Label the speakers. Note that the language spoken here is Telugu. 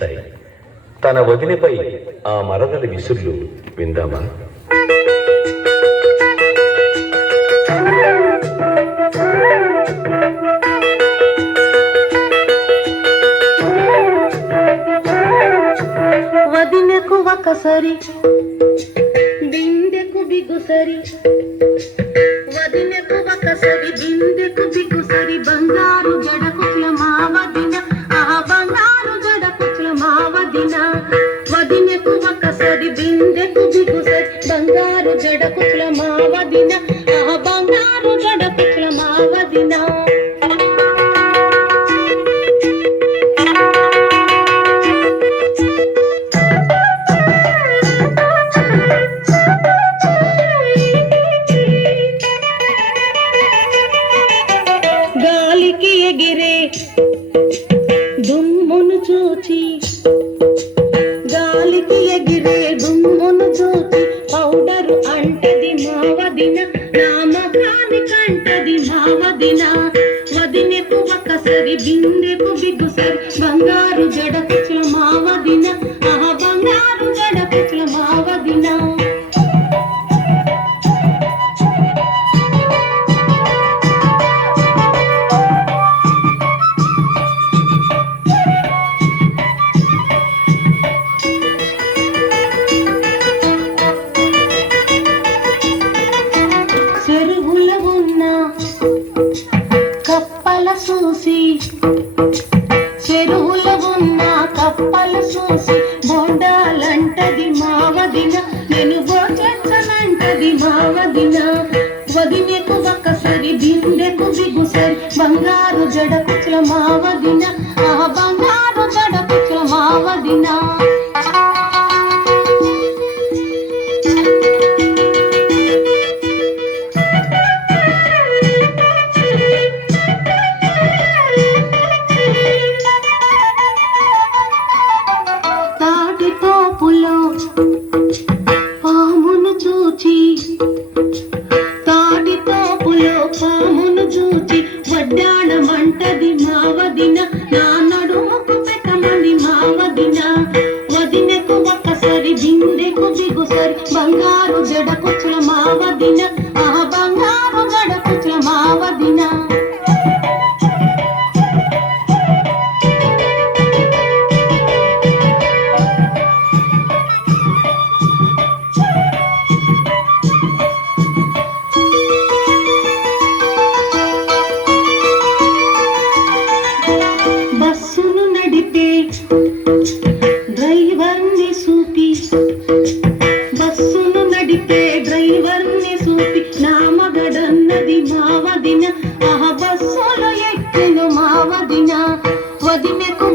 Speaker 1: వినిపిస్తాయి తన వదిలిపై ఆ మరదలి విసుళ్ళు విందామా?
Speaker 2: వదినకు ఒకసరి బిందెకు బిగుసరి. వదినకు ఒకసారి బిందెకు బిగుసరి. వదినకు బిందెకు బిగుసరి బంగారు జడ కుట్ల ఒకసరి బిందెకు బిగుసరి బంగారు జడ మావదిన వదినకు ఒక్కసారి బిందెకు బిగుసరి బంగారు జడ కుచ్ల మావదిన ఆ బంగారు జడ కుచ్ల మావదిన తాటి తోపులో చూచి తాటి తోపులో పామును చూచి వడ్డాడమంటది మా వదిన నా నడుముకు పెట్టమని మా వదిన వదినకు ఒక్కసారి బిందెకు దిగుసరి బంగారు జడ కుచ్చుల మావదిన. ఆ బంగారు జడ కుచ్చుల మావదిన నడిపే డ్రైవర్ని సూపి. బస్సును నడిపే డ్రైవర్ని సూపి. నా మగడన్నది మావదిన ఆహ బస్సులో ఎక్కెను మావదిన వదినకు